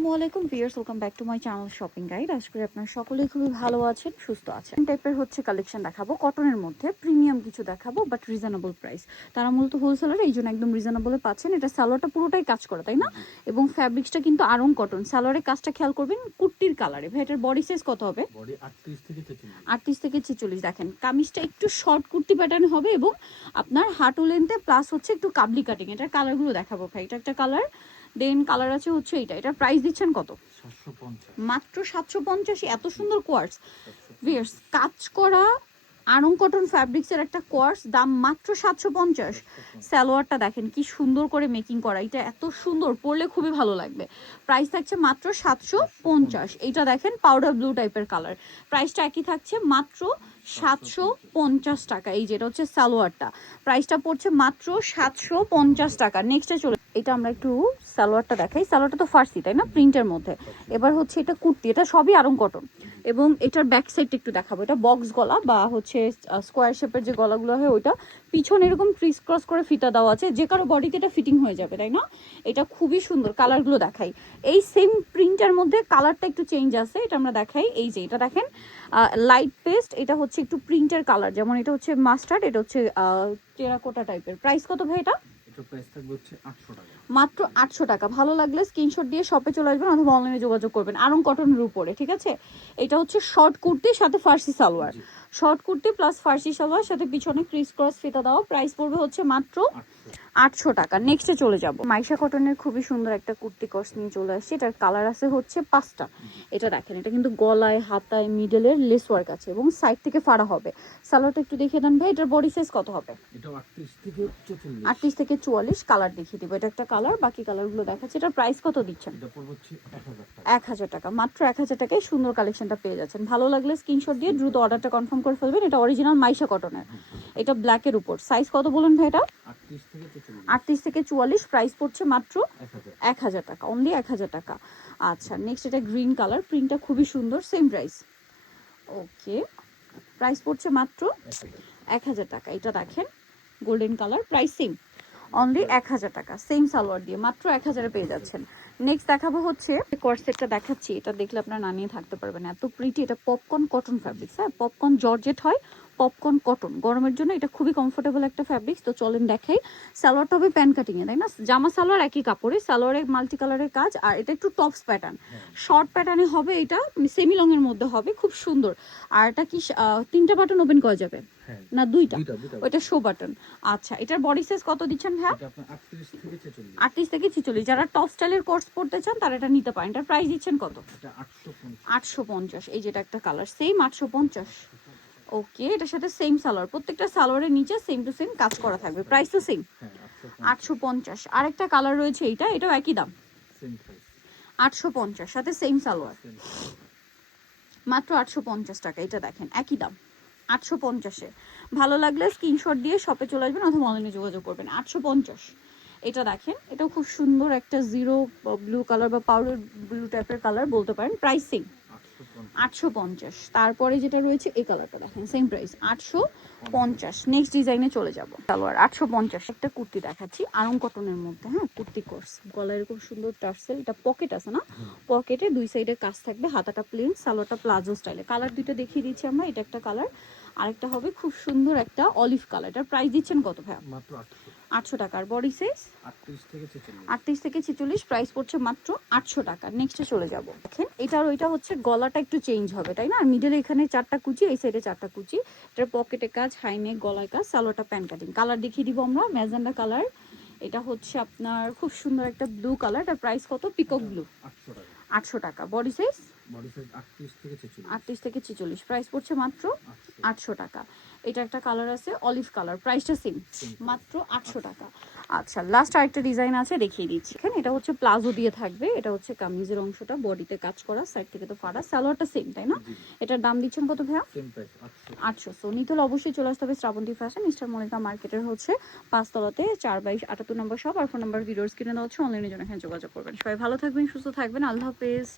আসসালামাইকুম viewers, welcome back to my channel shopping guide. আশা করি আপনারা সকলেই খুবই ভালো আছেন, সুস্থ আছেন। টাইপের হচ্ছে কালেকশন দেখাবো, কটনের মধ্যে প্রিমিয়াম কিছু দেখাবো, বাট রিজনেবল প্রাইস। তারা মূলত হোলসেলার, এই জন্য একদম রিজনেবলে পাচ্ছেন। এটা সালোয়ারটা পুরোটাই কাজ করা, তাই না? এবং ফ্যাব্রিক্সটা কিন্তু আরং কটন। সালোয়ারের কাজটা খেয়াল করবেন, কুর্তির কালারে। ভাই এটার বডি সাইজ কত হবে? বডি 38 থেকে 46। 38 থেকে 46। দেখেন কামিজটা একটু শর্ট কুর্তি প্যাটার্ন হবে এবং আপনার হাঁটু লেন্থে প্লাস হচ্ছে একটু কাবলি কাটিং। এটার কালারগুলো দেখাবো ভাই। এটা একটা কালার, দেন কালার আছে হচ্ছে এটা। এটার প্রাইস দিচ্ছেন কত? 750। মাত্র 750। এত সুন্দর কোয়ার্স ভিউয়ার্স, কাজ করা আরং কটন ফ্যাব্রিক্সের একটা কোয়ার্স, দাম মাত্র 750। সালোয়ারটা দেখেন কি সুন্দর করে মেকিং করা, এটা এত সুন্দর, পরলে খুবই ভালো লাগবে। প্রাইস থাকছে মাত্র 750। এইটা দেখেন পাউডার ব্লু টাইপের কালার, প্রাইসটা একই থাকছে মাত্র 750 টাকা। এই যেটা হচ্ছে সালোয়ারটা, প্রাইসটা পড়ছে মাত্র 750 টাকা। নেক্সটে চলে, এটা আমরা একটু সালোয়ারটা দেখাই। সালোয়ারটা তো ফার্সি, তাই না, প্রিন্টের মধ্যে। এবার হচ্ছে এটা কুর্তি, এটা সবই আরং কটন। এবং এটার ব্যাক সাইডটা একটু দেখাবো। এটা বক্স গলা বা হচ্ছে স্কোয়ার শেপের যে গলাগুলো হয় ওইটা, পিছনে এরকম ক্রিস ক্রস করে ফিতা দেওয়া আছে, যে কারো বডিতে এটা ফিটিং হয়ে যাবে, তাই না? এটা খুবই সুন্দর। কালারগুলো দেখাই, এই সেম প্রিন্টের মধ্যে কালারটা একটু চেঞ্জ আছে, এটা আমরা দেখাই। এই যে এটা দেখেন লাইট পেস্ট, এটা হচ্ছে একটু প্রিন্টের কালার, যেমন এটা হচ্ছে মাস্টার্ড, এটা হচ্ছে টেরাকোটা টাইপের। প্রাইস কত ভাই এটা? এটা প্রাইস থাকবে হচ্ছে 800 টাকা। মাত্র 800 টাকা। ভালো লাগলে স্ক্রিনশট দিয়ে শপে চলে আসবেন অথবা অনলাইনে যোগাযোগ করবেন। আরং কটনের উপরে, ঠিক আছে? এটা হচ্ছে শর্ট কুর্তির সাথে ফার্সি সালোয়ার, শর্ট কুর্তি প্লাস ফার্সি সালোয়ার, সাথে পিছনে ক্রিস ক্রস ফিতা দেওয়া। প্রাইস পড়বে হচ্ছে মাত্র 800 টাকা। নেক্সটে চলে যাব, মাইশা কটনের খুবই সুন্দর একটা কুর্তি কস নিয়ে চলে আসছে। এটার কালার আছে হচ্ছে 5টা। এটা দেখেন, এটা কিন্তু গলায়, হাতায়, মিডলের লেস ওয়ার্ক আছে এবং সাইড থেকে ফাড়া হবে। সালোয়ারটা একটু দেখিয়ে দেন ভাই। এটার বডি সাইজ কত হবে? এটা 38 থেকে 44। 38 থেকে 44। কালার দেখিয়ে দিব, এটা একটা কালার, বাকি কালারগুলো দেখাচ্ছে। এটার প্রাইস কত দিচ্ছেন? এটা পড়বে হচ্ছে 1000 টাকা। 1000 টাকা, মাত্র 1000 টাকায় সুন্দর কালেকশনটা পেয়ে যাচ্ছেন। ভালো লাগলে স্ক্রিনশট দিয়ে দ্রুত অর্ডারটা কনফার্ম করে ফেলবেন। এটা অরিজিনাল মাইশা কটনের, এটা ব্ল্যাকের উপর। সাইজ কত বলুন ভাই এটা? 38 থেকে 44। 38 থেকে 44। প্রাইস পড়ছে মাত্র 1000। 1000 টাকা, অনলি 1000 টাকা। আচ্ছা নেক্সট, এটা গ্রিন কালার, প্রিন্টটা খুবই সুন্দর, সেম প্রাইস। ওকে, প্রাইস পড়ছে মাত্র 1000 টাকা। এটা দেখেন golden colour, price same, only 1000 টাকা। সেম সালোয়ার দিয়ে মাত্র 1000-এ পেয়ে যাচ্ছেন। নেক্সট দেখাবো হচ্ছে কর্সেটটা দেখাচ্ছি। এটা দেখলে আপনারা না নিয়ে থাকতে পারবেন, এত প্রিটি। এটা পপকর্ন কটন ফ্যাব্রিক্স, হ্যাঁ, পপকর্ন জর্জেট হয়, পপকর্ন কটন। গরমের জন্য এটা খুবই কমফোর্টেবল একটা ফ্যাব্রিক্স। তো চলেন দেখাই। সালোয়ারটা হবে প্যান কাটিংয়ে, তাই না? জামা সালোয়ার একই কাপড়ে, সালোয়ারের মাল্টি কালারের কাজ। আর এটা একটু টপস প্যাটার্ন, শর্ট প্যাটার্নে হবে। এটা সেমি লং এর মধ্যে হবে, খুব সুন্দর। আর এটা কি 3টা বাটন ওপেন করা যাবে না 2টা? ওইটা শো বাটন। আচ্ছা, এটার বডি সাইজ কত দিচ্ছেন ভাই? এটা আপনার 38 থেকে 46। 38 থেকে 46। যারা টপ স্টাইলের কোর্স পড়তে চান তারা এটা নিতে পারেন। এটার প্রাইস দিচ্ছেন কত? এটা 850। 850। এই যেটা একটা কালার, সেম 850। ওকে, এটার সাথে সেম সালোয়ার, প্রত্যেকটা সালোয়ারের নিচে সেম টু সেম কাজ করা থাকবে। প্রাইস তো সেম, হ্যাঁ 850। আরেকটা কালার রয়েছে, এটাও একই দাম, সেম প্রাইস। 850, সাথে সেম সালোয়ার, মাত্র 850 টাকা। এটা দেখেন একই দাম, 850-এ। ভালো লাগলে স্ক্রিনশট দিয়ে শপে চলে আসবেন অথবা অনলাইনে যোগাযোগ করবেন। 850। এটা দেখেন, এটাও খুব সুন্দর একটা জিরো ব্লু কালার বা পাউডার ব্লু টাইপের কালার বলতে পারেন। Price same, 850। তারপরে যেটা রয়েছে এই কালারটা দেখেন, সেম প্রাইস 850। নেক্সট ডিজাইনে চলে যাব। সালোয়ার 850। একটা কুর্তি দেখাচ্ছি আরং কটনের মধ্যে, হ্যাঁ, কুর্তি কোর্স, গলা এরকম সুন্দর টার্সেল। এটা পকেট আছে না, পকেটে দুই সাইডে কাজ থাকবে, হাতাটা প্লেন, সালোয়ারটা প্লাজো স্টাইলে। কালার দুইটা দেখিয়ে দিচ্ছি আমরা। এটা একটা কালার, আরেকটা হবে খুব সুন্দর একটা অলিভ কালার। এটার প্রাইস দিচ্ছেন কত ভাইয়া? মাত্র 800 টাকা। আর বডি সাইজ 38 থেকে 46। 38 থেকে 46। প্রাইস পড়ছে মাত্র 800 টাকা। নেক্সটে চলে যাব। দেখেন এটার ওইটা হচ্ছে গলাটা একটু চেঞ্জ হবে, তাই না? আর মিডলে এখানে 4টা কুচি, এই সাইডে 4টা কুচি। এটার পকেটে কাজ, হাই নেক, গলায় কাজ, সালোয়ারটা প্যান কাটিং। কালার দেখিয়ে দিব আমরা, ম্যাজেন্ডা কালার। এটা হচ্ছে আপনার খুব সুন্দর একটা ব্লু কালার। এটার প্রাইস কত? পিকক ব্লু, 800 টাকা। 800 টাকা। বডি সাইজ বডি সাইজ 38 থেকে 46। 38 থেকে 46। প্রাইস পড়ছে মাত্র 800 টাকা। এটা একটা কালার আছে অলিভ কালার, প্রাইসটা সেম, মাত্র 800 টাকা। আচ্ছা লাস্ট আরেকটা ডিজাইন আছে, দেখিয়ে দিচ্ছি। এখানে এটা হচ্ছে প্লাজো দিয়ে থাকবে, এটা হচ্ছে কামিজের অংশটা, বডিতে কাজ করা, সাইড থেকে তো ফাড়া। সালোয়ারটা সেম, তাই না? এটার দাম দিচ্ছেন কত ভাইয়া? Same price 800। সো নিতে হলে অবশ্যই চলে আসতে হবে শ্রাবন্তী ফ্যাশন, ইস্টার মল্লিকা মার্কেটের হচ্ছে 5তলাতে, 4/78 নম্বর শপ। আর ফোন নাম্বার ভিডিওর স্ক্রিনে দেওয়া হচ্ছে, অনলাইনের জন্য এখানে যোগাযোগ করবেন। সবাই ভালো থাকবেন, সুস্থ থাকবেন, আল্লাহ হাফেজ।